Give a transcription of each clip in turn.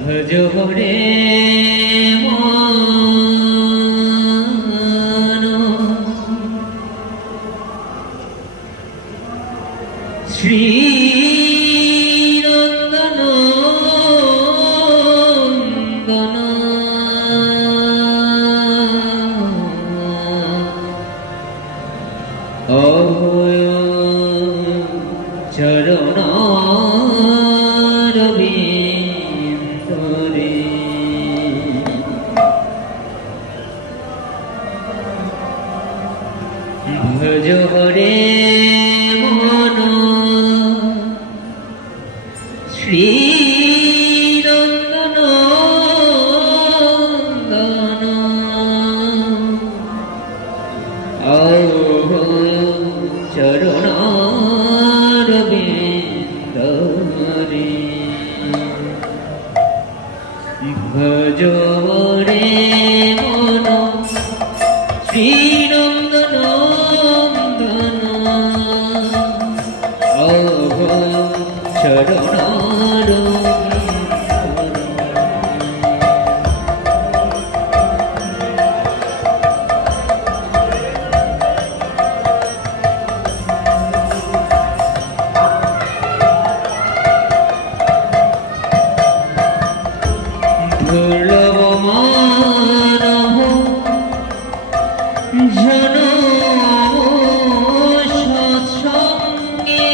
ভজরে শ্রী চরণ রবীন্দ্রে ভজ হরে মন শ্রী চরণ রবীন্দ্রে ভজ রে মন শ্রীনন্দনন্দন চরণ দুর্লভ মানব জনম সৎসঙ্গে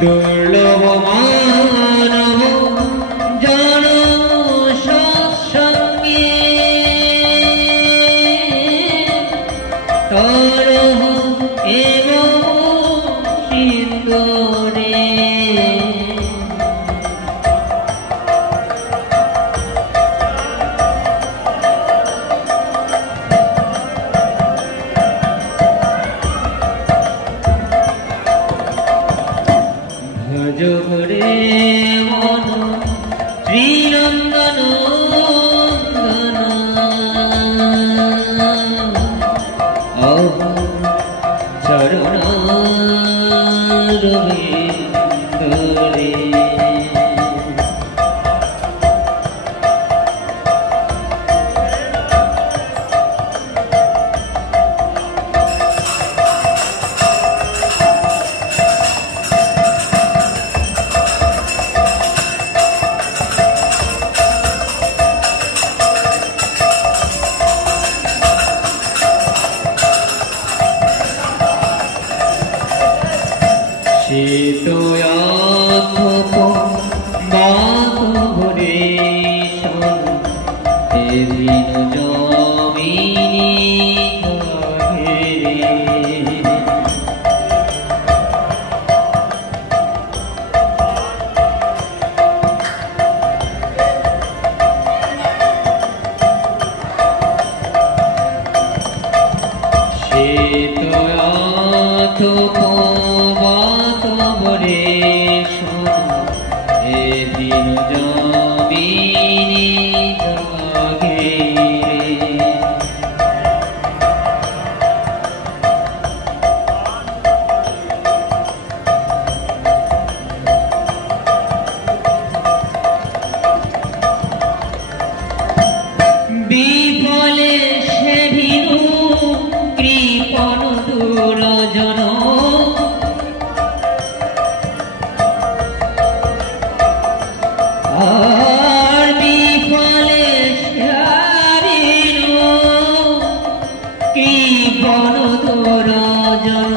দুর্লভ মানব জনম সৎসঙ্গে তরহ এবং সিন্দুরে ভজ হরে মন শ্রীনন্দনন্দন চরণ রবীন্দ্রে শীতয়াথপ বাত ভরে এদিন জমিনি ঘেরে শীতয়াথপ বাত ভরে এদিন জমিনি ঘেরে বিফলে সে ভীরু কৃপণ দুর্জন আর বিফলে সে ভীরু কৃপণ দুর্জন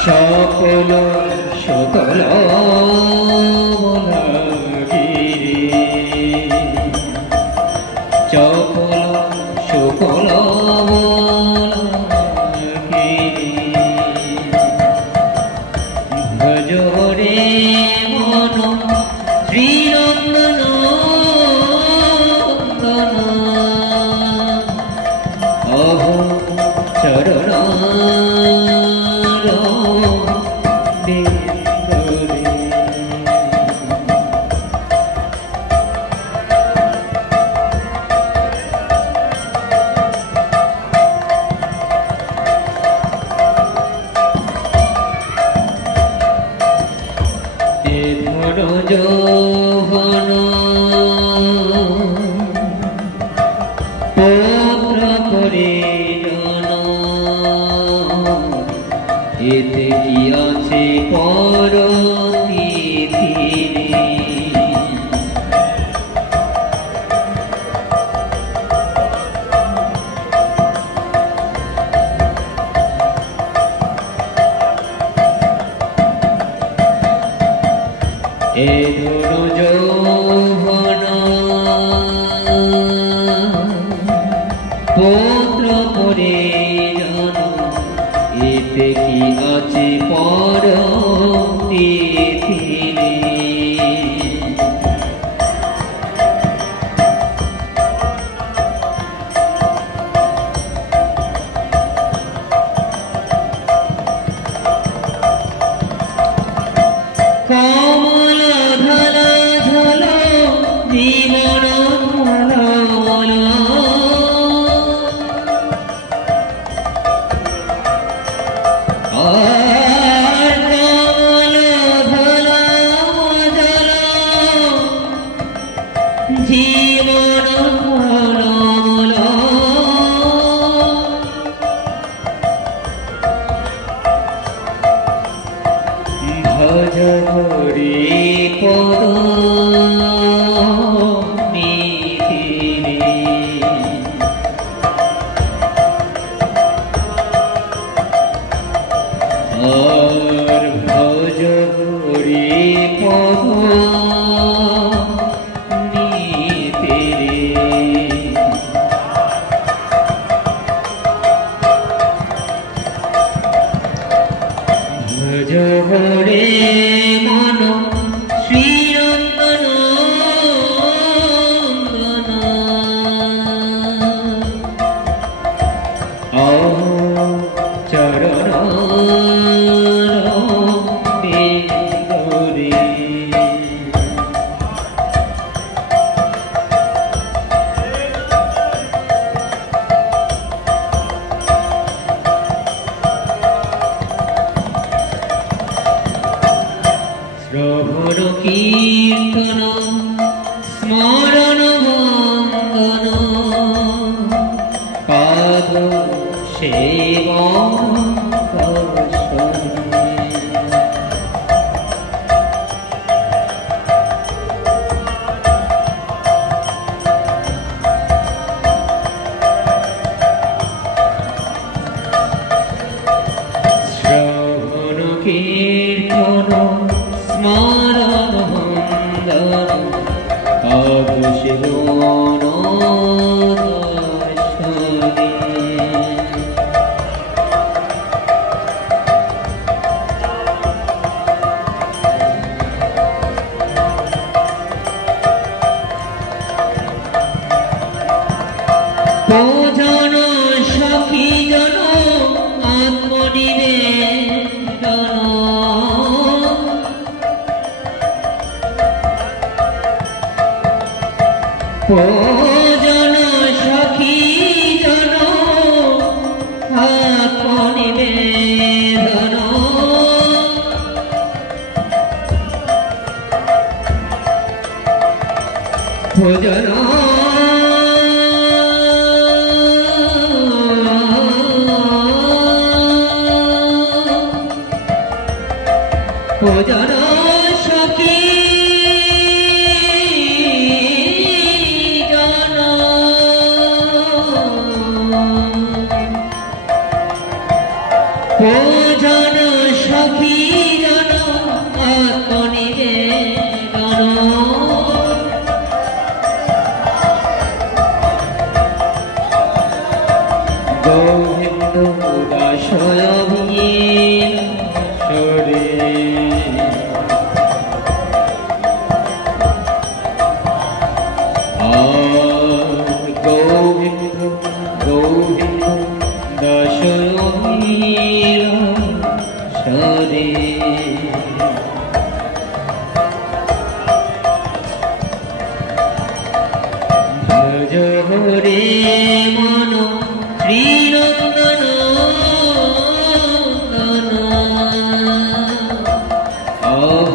সকল সকল সকল সকল ভজ রে মন শ্রীনন্দনন্দন এ ধন যৌবন পুত্র পরিজন এতে কি আছে পর এ ধন যৌবন পুত্র পরিজন এতে কি আছে পর পৃথিবী কমল ধল ধল জীবন ধল আর কমল ধল ধল জীবন ধল ভজ হরি পদ নিধিরে আর ভজ হরি পদ নিধিরে ভজ হরে মন শ্রীরঙ্গন চরণ বেদরে শ্রবণ কীর্তন স্মরণ বন্দন পাদ সেবন শ্রবণ কীর্তন স্মরণ বন্দন পাদ সেবন দর্শনে ভোজন সখী জন আত্মনিবেদন ভোজন সখী জন আত্মনিবেদন ভোজন ভোজন সখী জন ভোজন সখী জন আত্মনিবেদন গোবিন্দ দাসয়ভীর সরে গোবিন্দ গোবিন্দ দাসয়ভীর সরে ভজ হরে মন শ্রীরঙ্গন অহ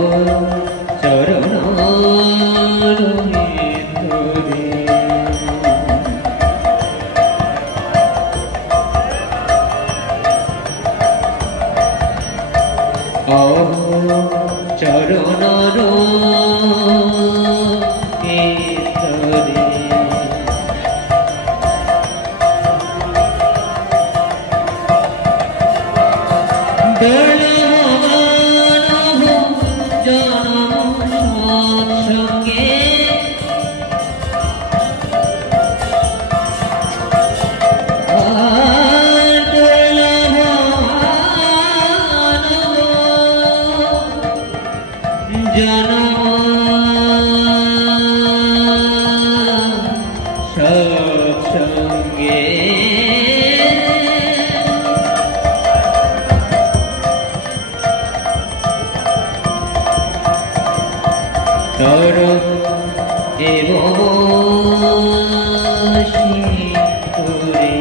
সর এবং সিঁদুরে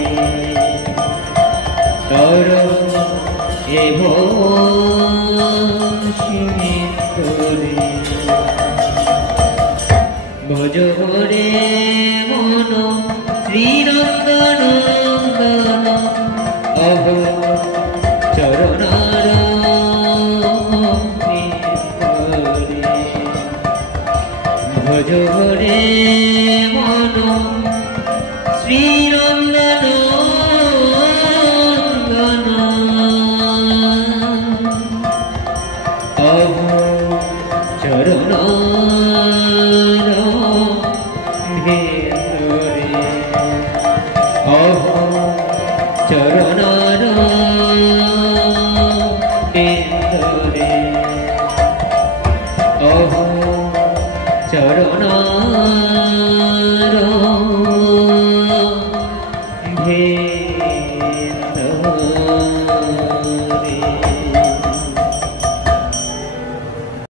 সর এবং সিঁদুরে ভজ হরে মন শ্রীরঙ্গনন্দন অহ চরণার ভজ হরে মন শ্রীরঙ্গনন্দন অহ চরণার ভিতরে অহ চরণার ভিতরে অহ চরণার ভিতরে